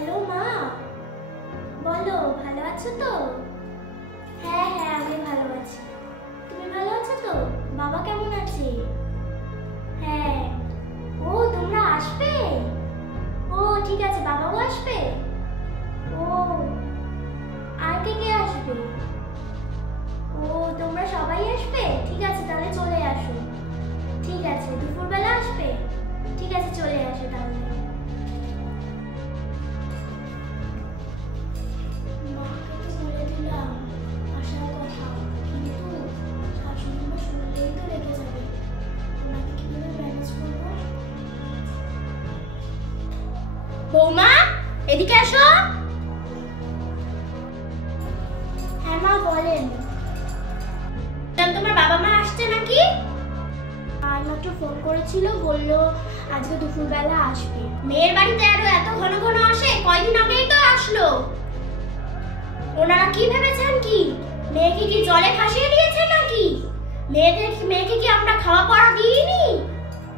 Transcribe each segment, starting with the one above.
Hello মা, বলো ভালো আছো তো? হ্যাঁ হ্যাঁ আমি ভালো আছি। তুমি ভালো আছো তো? বাবা কেমন আছে? হ্যাঁ। ও তোমরা আসবে? ও ঠিক আছে, বাবাও আসবে? ও আর কে কে আসবে? ও তোমরা সবাই আসবে? ঠিক আছে তাহলে চলে আসো। ঠিক আছে দুপুরবেলা আসবে? ঠিক আছে চলে আসো তাহলে। মাকে তো বলে দিলাম আসার কথা, কিন্তু শাশুড়ি মা শুনলেই তো রেগে যাবে। ওনাকে কিভাবে ম্যানেজ করবো? বৌমা এদিকে আসো। হ্যাঁ মা বলেন। তোমার বাবা মা আসছে নাকি? মাত্র ফোন করেছিল, বললো আজকে দুপুরবেলা আসবে। মেয়ের বাড়িতে আরো এত ঘন ঘন আসে? কয়দিন আগেই তো আসলো। ওনারা কি ভেবেছেন কি মেয়েকে কি জলে ভাসিয়ে দিয়েছে নাকি? মেয়েকে কি আমরা খাওয়া পড়া দিইনি,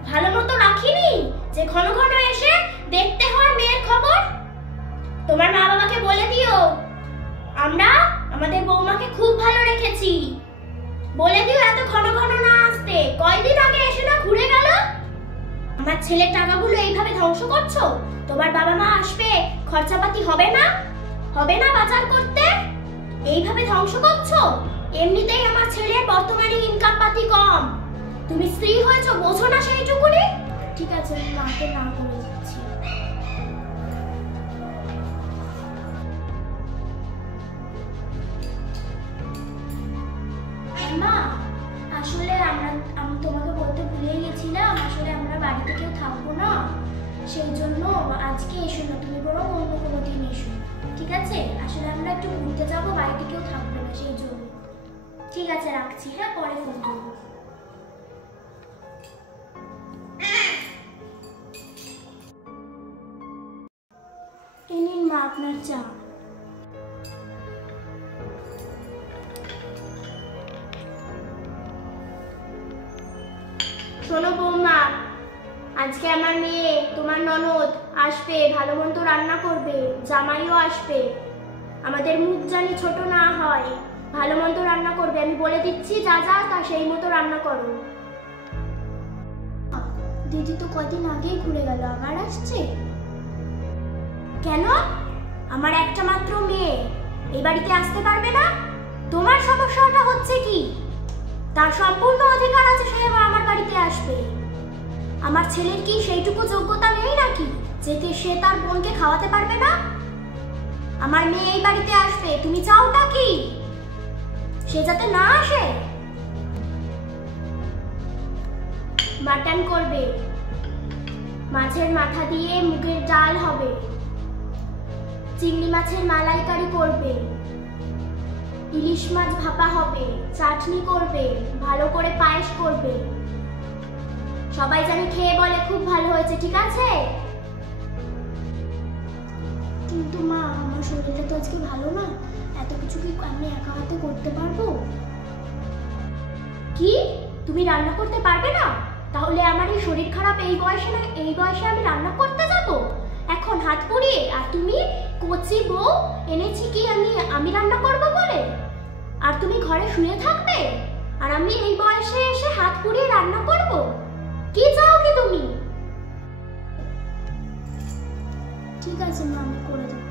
ভালো মতো রাখিনি যে ঘন ঘন এসে দেখতে হয় মেয়ের খবর? তোমার মা বাবাকে বলে দিও আমরা আমাদের বৌমাকে খুব ভালো রেখেছি। বলে দিও এত ঘন ঘন না আসতে। কয়দিন আগে এসে না ঘুরে গেল। আমার ছেলের টাকাগুলো এইভাবে ধ্বংস করছো। তোমার বাবা মা আসবে, খরচাপাতি হবে না? হবে না বাজার করতে? এইভাবে ধ্বংস করছো। এমনিতেই আমার ছেলের বর্তমানে ইনকাম পাতি কম। তুমি স্ত্রী হয়েছো, বোঝো না সেইটুকুনি? ঠিক আছে আমি মাকে না বলে দিচ্ছি। মা আসলে আমি তোমাকে বলতে ভুলে গেছিলাম, আসলে আমরা বাড়িতে কেউ থাকবো না, সেই জন্য আজকে এসো না, তুমি বরং অন্য কোনো দিন এসো। ঠিক আছে? আসলে আমরা একটু ঘুরতে যাবো, বাড়িতে কেউ থাকবে না সেই জন্য। ঠিক আছে রাখছি, হ্যাঁ পরে ফোন করবো। এই নিন মা আপনার চা। শোনো বৌমা, আজকে আমার মেয়ে তোমার ননদ আসবে, ভালো মন্দ রান্না করবে, জামাইও আসবে। আমাদের মুখ জানি ছোট না হয়, ভালো মন্দ রান্না করবে। আমি বলে দিচ্ছি যা যা তা সেই মতো রান্না করো। দিদি তো কদিন আগেই ঘুরে গেল, আবার আসছে কেন? আমার একটা মাত্র মেয়ে এই বাড়িতে আসতে পারবে না? তোমার সমস্যাটা হচ্ছে কি? তার সম্পূর্ণ অধিকার আছে, সে আমার বাড়িতে আসবে। আমার ছেলের কি সেইটুকু যোগ্যতা নেই নাকি যে সে তার বোনকে খাওয়াতে পারবে না? আমার মেয়ে এই বাড়িতে আসবে, তুমি চাওটা কি সে যাতে না আসে? মাটন করবে, মাছের মাথা দিয়ে মুগের ডাল হবে, চিংড়ি মাছের মালাইকারি করবে, ইলিশ মাছ ভাপা হবে, চাটনি করবে, ভালো করে পায়েস করবে। সবাই জানি খেয়ে বলে খুব ভালো হয়েছে, ঠিক আছে? কিন্তু মা আমার শরীরটা তো আজকে ভালো না, এত কিছু কি আমি একা হাতে করতে পারবো? কি তুমি রান্না করতে পারবে না? তাহলে আমার এই শরীর খারাপ এই বয়সে আমি রান্না করতে যাব এখন হাত পুড়িয়ে? আর তুমি কচি বউ এনেছি কি আমি রান্না করব বলে? আর তুমি ঘরে শুয়ে থাকবে আর আমি এই বয়সে এসে হাত পুড়িয়ে রান্না করব? কি চাও কি তুমি? ঠিক আছে মা আমি করে দেব।